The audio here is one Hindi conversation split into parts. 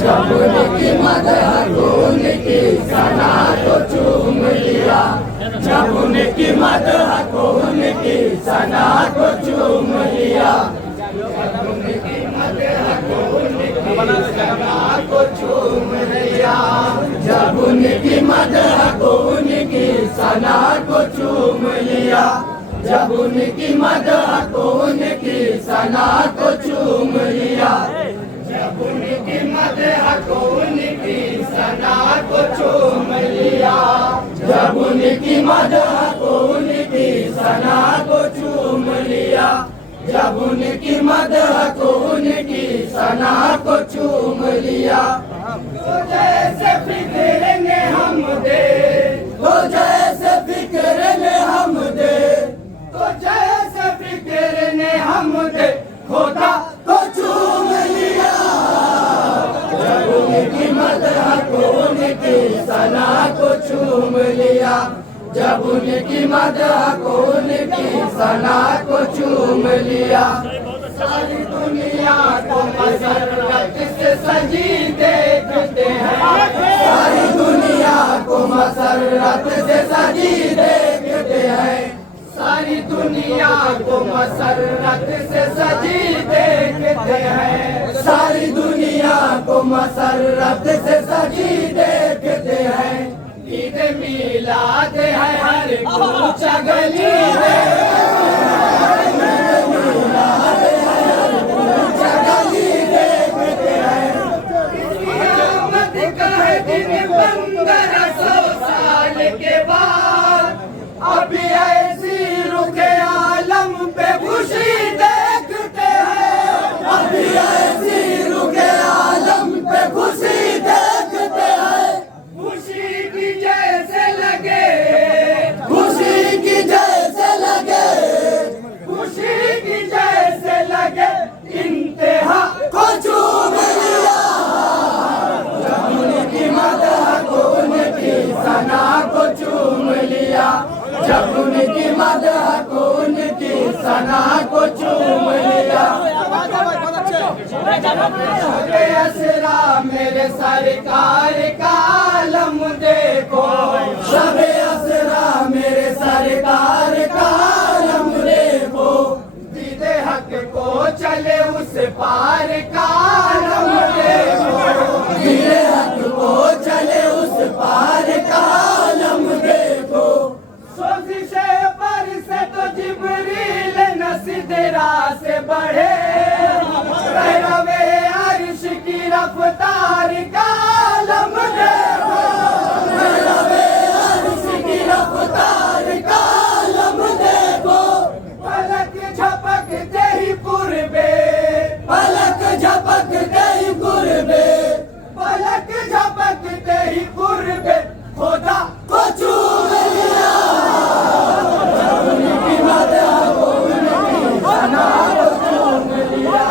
जब उनकी मदह को उनकी सना को चूम लिया, जब उनकी मदह को उनकी सना को चूम लिया, जब उनकी मदह को उनकी सना को चूम लिया, जब उनकी मदह को उनकी सना को चूम लिया, जब उनकी मदह को उनकी सना को चूम लिया, जब उनकी मदह को उनकी सना को चूम लिया, जब उनकी मदह को उनकी सना को चूम लिया, जब उनकी मदह को उनकी सना को चूम लिया, तो जैसे फिक्र ने हम दे, तो जैसे फिक्र ने हम दे, तो जैसे फिक्र ने हम दे, खुदा को चूम लिया, जब उनकी मदह को उनकी सना को चूम लिया, जब उनकी मदह को उनकी सना को चूम लिया, सारी दुनिया को मसरत से सजी देखते हैं, सारी दुनिया को मसरत से सजी देखते हैं, सारी दुनिया को मसरत से सजी देखते हैं, सारी दुनिया को मसरत से सजी देखते हैं, ईद मिलाद है हर कूचा गली के बाद अभी ऐसी रुके आलम पे खुशी देखते हैं, अभी ऐसी रुके आलम पे खुशी देखते हैं, खुशी की जैसे लगे, खुशी की जैसे लगे, खुशी की जैसे लगे, इंतहा को चूम लिया, जब उनकी मदह को उनकी सना को चूम लिया, जब उनकी मदह को उनकी सना को चूम लिया, असरा मेरे सरकार का आलम देखो, शबे असरा मेरे सरकार का आलम देखो, दीदे हक को चले उस पार का आलम देखो, दीदे हक को चले उस पार का आलम देखो, सोजिशे पर से तो जिब्रील न सिदरा से बढ़े, पैरवे अर्श की रफ्तार का आलम देखो, पैरवे अर्श की रफ्तार का आलम देखो, पलक झपकते ही पूर्वे, पलक झपकते ही पूर्वे, पलक झपकते ही पूर्वे, खुदा को चूम लिया, जब उनकी मदह को उनकी सना को चूम लिया,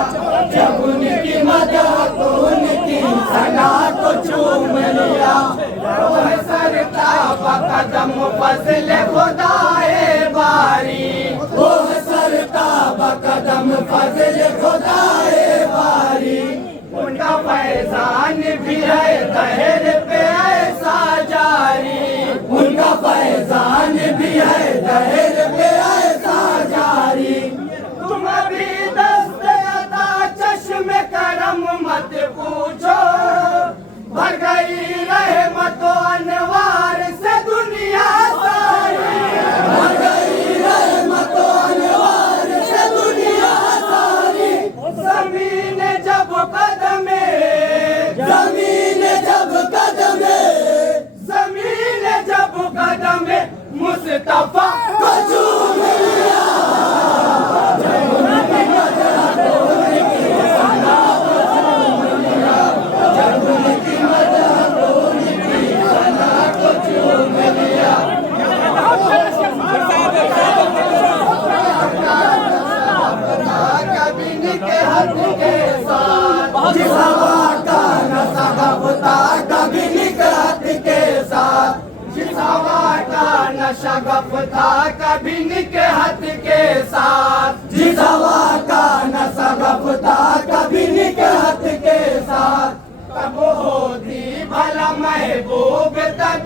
जब उनकी मदह को उनकी सना को चूम लिया, वो सरता बकदम फजल खुदाए बारी, वो सरता बकदम फजल खुदाए बारी, उनका फैजान भी है दहर पे ऐसा जारी, उनका फैजान भी है दहर पे ऐसा जारी, तुम अभी दस्त अता चश्मे करम मत पूछो, भर गई रहमत अनवार से दुनिया सारी, भर गई रहमत अनवार से दुनिया सारी, जमीन जब कदमे, जमीन जब कदमे, जमीन जब कदमे, मुस्तफा को चूम लिया, जब उनकी मदह को उनकी सना को चूम लिया, जब उनकी मदह को उनकी सना को चूम लिया, कभी निके हद के साथ, जिस हवा का नशा गफ्ता कभी निकरात के साथ, जिस हवा का नशा गफ्ता कभी निके हद के साथ, जिस हवा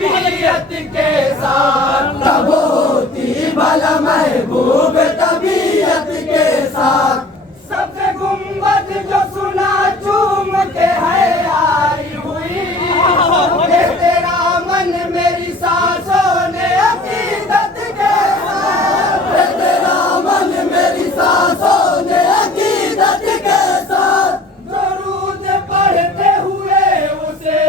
तबीयत के साथ, तब होती भला महबूब तबीयत के साथ। सबसे गुंबद जो सुना चूम के है आई हुई, तेरा मन मेरी सांसों ने अकीदत के साथ, तेरा मन मेरी सांसों ने अकीदत के साथ। दरूद पढ़ते हुए उसे,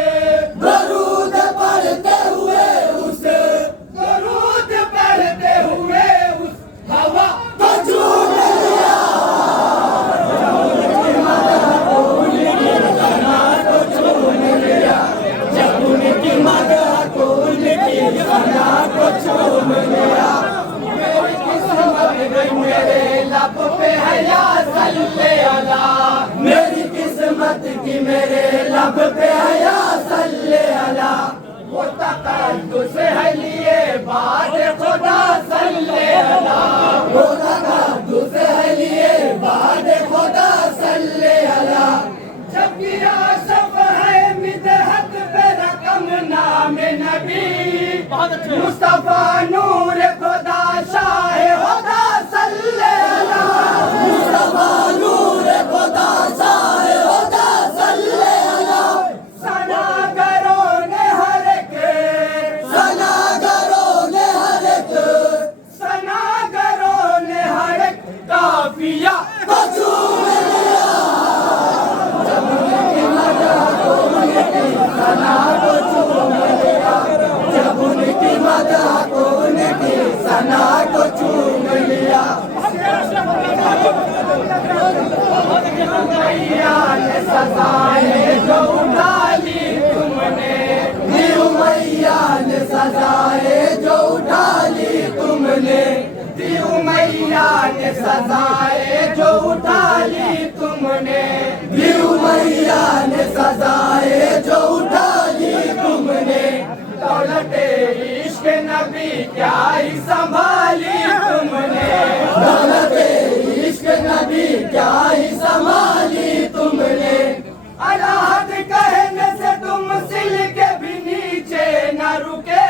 दरूद पढ़ते हुए उसे, दरूद पढ़ते हुए उस हवा को चूम लिया। जब उनकी मदह को उनकी सना को चूम लिया। मेरी किस्मत मेरे लब पे है या सल्ले अला, मेरी किस्मत की मेरे लब पे है या सल्ले अला। वो तकद्दुस है लिए बाद खुदा सल्ले अला, वो तकद्दुस है लिए बाद खुदा सल्ले अला। जबकि आसफ है मिदहत पे रकम नाम नबी, मुस्तफा नूर खुदा शाह खुदा सल्ले अला, मुस्तफा नूर खुदा शाह खुदा सल्ले अला। सनागरों ने हर एक, सनागरों ने हर एक, सनागरों ने हर एक काफिया को चूम लिया। जब उनकी मदह को उनकी सना को चूम लिया, जब उनकी मदह को उनकी सना को चूम लिया। मैया ने सजाए जो उठा ली तुमने, दियो मैया ने सजाए जो उठा ली तुमने, दियो मैया ने सजाए जो उठा ली तुमने, दियो मैया ने सजाए जो उठा ली तुमने। दौलते इश्क नबी क्या ही संभाली तुमने, दौलते इश्क नबी क्या ही संभाली तुमने। अलाहद कहने से तुम सिल के भी नीचे न रुके,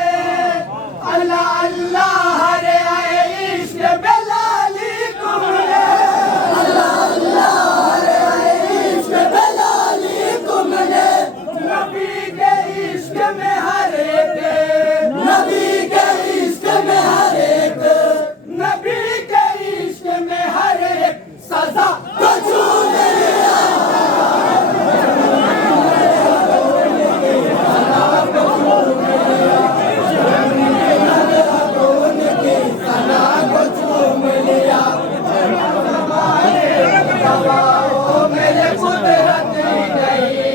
अल्लाह अल्लाह रे आए इश्क बेलाली तुमने, अल्लाह अल्लाह रे आए इश्क बेलाली तुमने। नबी के इश्क में हर एक, नबी के इश्क में हर एक, नबी के इश्क में हर एक सजा को चूम लिया। मेरे कुदरत ही नहीं,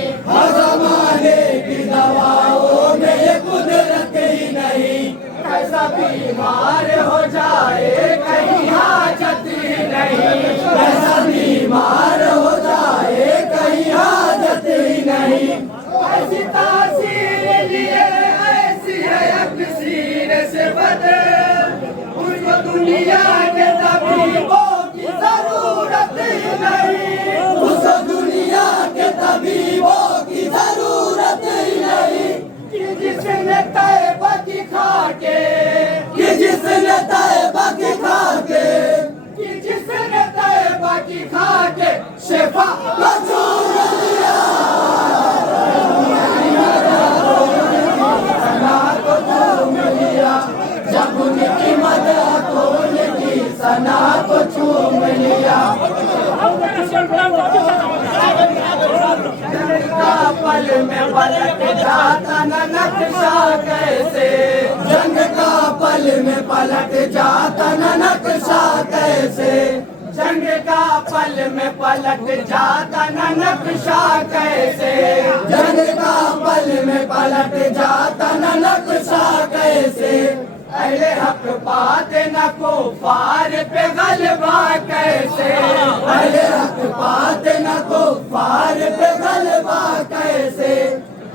ज़माने की दवाओं में ये कुदरत ही नहीं। कैसा बीमार हो जाए कहीं हाजत ही नहीं, कैसा बीमार हो जाए कहीं हाजत ही नहीं। ऐसी तासीर लिए ऐसी है अक्सीर से बदल, उनको दुनिया के तबीबों की जरूरत ही नहीं, उसको दुनिया के तबीबों की जरूरत ही नहीं। कि जिसने तैबा की खाके, कि जिसने तैबा की खाके, कि जिसने तैबा की खाके शिफा को चूम लिया। सना को चूम लिया, जब उनकी मदह को उनकी सना को चूम लिया। का पल में पलट जाता न नक्शा कैसे, जंग का पल में पलट जाता न नक्शा कैसे, जंग का पल में पलट जाता न नक्शा कैसे, जंग का पल में पलट जाता न नक्शा कैसे। अहले हक पाते न को पार पे गलबा कैसे, अहले हक पाते न को पार पे गलबा कैसे।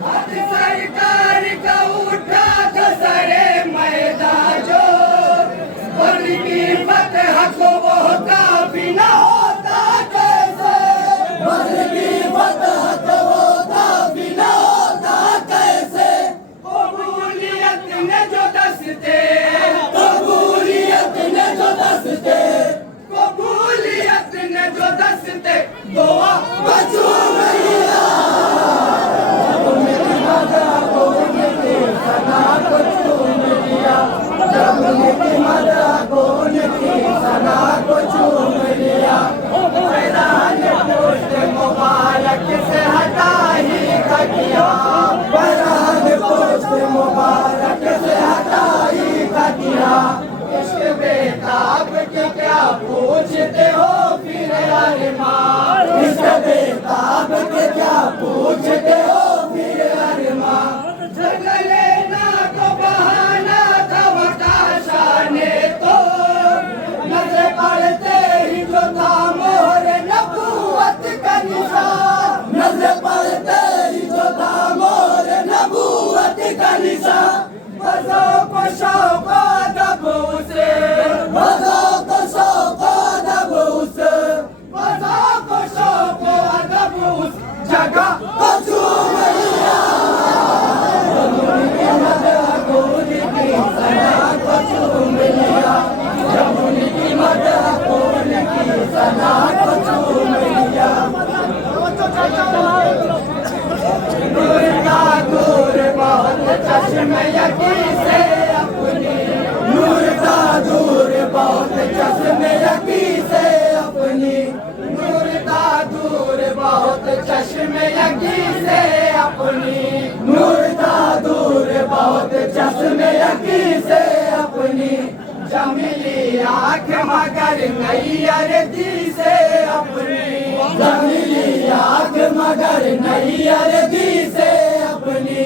हद सरकार का उठा कसरे मैदान जो, उनकी फतह को वो काफी न होता कैसे, उनकी फतह को वो काफी न होता कैसे। कबूलियत बरसते दुआ बचू मैया जब उनकी मदह को उनकी सना को चूम लिया जब उनकी मदह को उनकी सना को चूम लिया फैजान पुष्ट मुबारक से हटा ही खटिया फैजान पुष्ट मुबारक से हटा ही खटिया इश्क बेताब के क्या पूछते हो फिर अरमान इश्क बेताब के क्या पूछते हो फिर अरमान जंगले ना तो बहाना था वटाशा ने तो नजर पड़ते ही जो था मोहर नबूवत का निशान नजर पड़ते ही जो था मोहर नबूवत का निशान बजो को शौक अदब उसे बजो को शौक अदब उसे बजो को शौक अदब उस जगह को चूम लिया जब उनकी मदह को उनकी सना को चूम लिया जब उनकी मदह को उनकी सना को चूम लिया दूर का दूर बहुत चश्मे यकी से अपनी नूर का दूर बहुत चश्मे यकी से अपनी नूर का दूर बहुत चश्मे यकी से अपनी नूर का दूर बहुत चश्मे यकी से अपनी जमीली आँख मगर नैयर दी से अपनी जमीली आँख मगर नैयर दी से अपनी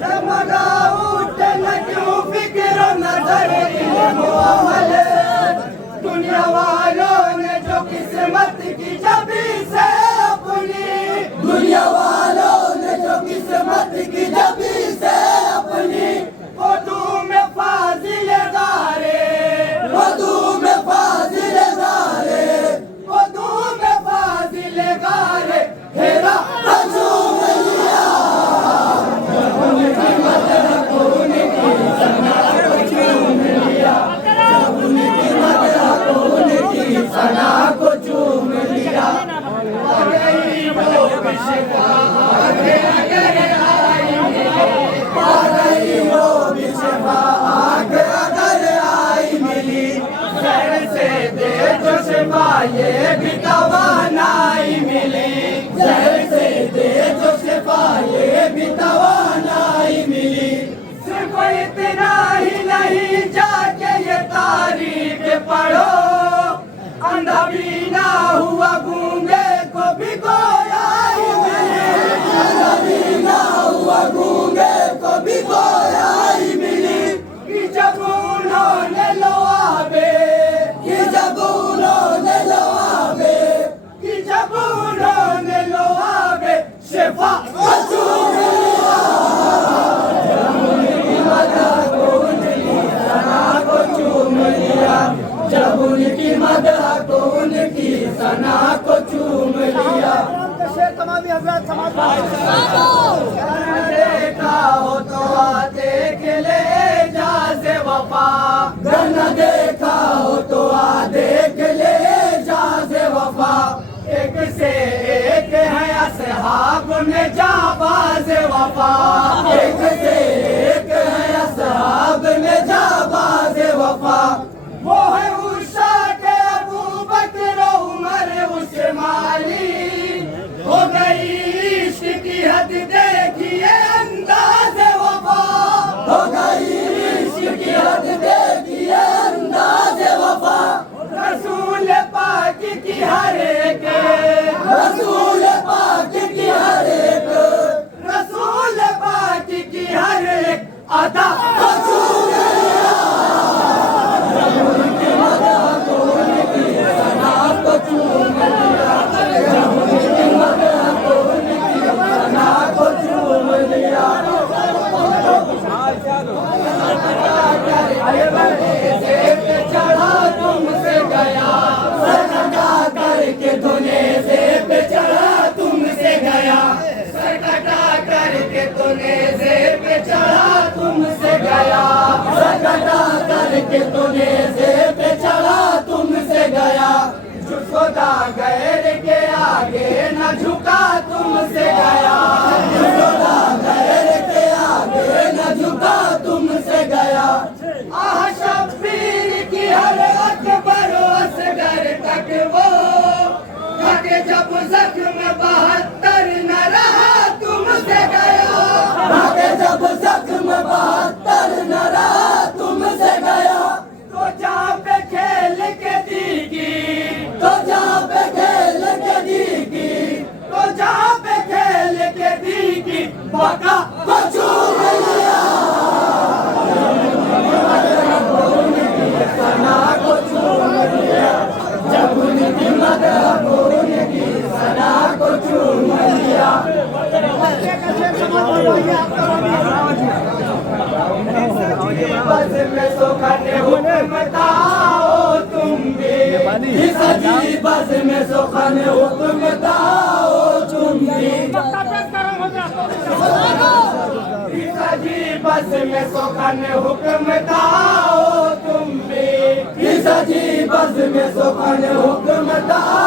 जमगा उठ न क्यों फिक्र नजर इल्म अमल दुनिया वालों ने जो किस्मत की जबी से अपनी दुनिया वालों ने जो किस्मत की जबी से अपनी वदू में फाजिल गारे वदू में फाजिल गारे वदू में फाजिल गारे हेरा हजूम लिया जब उनकी मदह को उनकी सना को चूम लिया जब उनकी मदह को उनकी सना को चूम लिया आ गई वो बिशफा आगे अगर आई मिली आ गई वो बिशफा आगे अगर आई मिली सर से दे जो शिफा ये भी तवानाई मिली सर से दे जो शिफा ये भी तवानाई मिली सिर्फ इतना ही नहीं जाके ये तारीख पढ़ो अंधा भी ना हुआ गूंगे को भी गोया ही मिली अंधा भी ना हुआ गूंगे को भी गोया ही मिली कि जब उन्होंने लोआबे कि जब उन्होंने लोआबे कि जब उन्होंने लोआबे शिफा चूम लिया जब उनकी मदह को उनकी सना को चूम लिया जब उनकी मदह को उनकी सना को चूम लिया देखा हो तो देख ले जाज़े वफा गन देखा हो तो देख ले जाज़े वफा एक से एक है असहाब में जाबाज़ वफा एक से एक है असहाब में जाबाज़ वफा वो है उषा के अबू बकर उमर उस्मानी हो गई इश्क की हद देखिए अंदाज़ वफा हो गई इश्क की हद देखिए अंदाज़ वफा रसूल पाक की हर एक रसूल पाक की हर एक रसूल पाक की हर एक अदा रसूल जब उनकी मदह को उनकी सना को चूम लिया जब उनकी मदह को उनकी सना को चूम लिया चढ़ा तुमसे गया सरकटा करके धुने से पे चढ़ा तुमसे गया सरकटा करके धुने से पे चढ़ा तुमसे गया सरकटा करके धुने से पे चढ़ा तुमसे गया खुदा गैर के तुमसे गया, गैर के आगे न झुका तुमसे गया। आह शब्बीर की हर अकबर असगर तक वो थके जब जख्म 72 न रहा तुमसे गया, थके जब जख्म 72 न रहा तुमसे गया। तो जहाँ पे खेल के दीगी, तो जहाँ पे खेल के दीगी, तो जहाँ पे खेल के दीगी बका को चूम लिया, सना को चूम लिया, जब उनकी मदद को उनकी सना को चूम लिया। बस में सुखने हुक्म ताओ तुम भी, सजी बस में सुखने हुक्म ताओ तुम भी, सजी बस में सुखने हुक्म ताओ तुम भी, सजी बस में सुखने हुक्म ताओ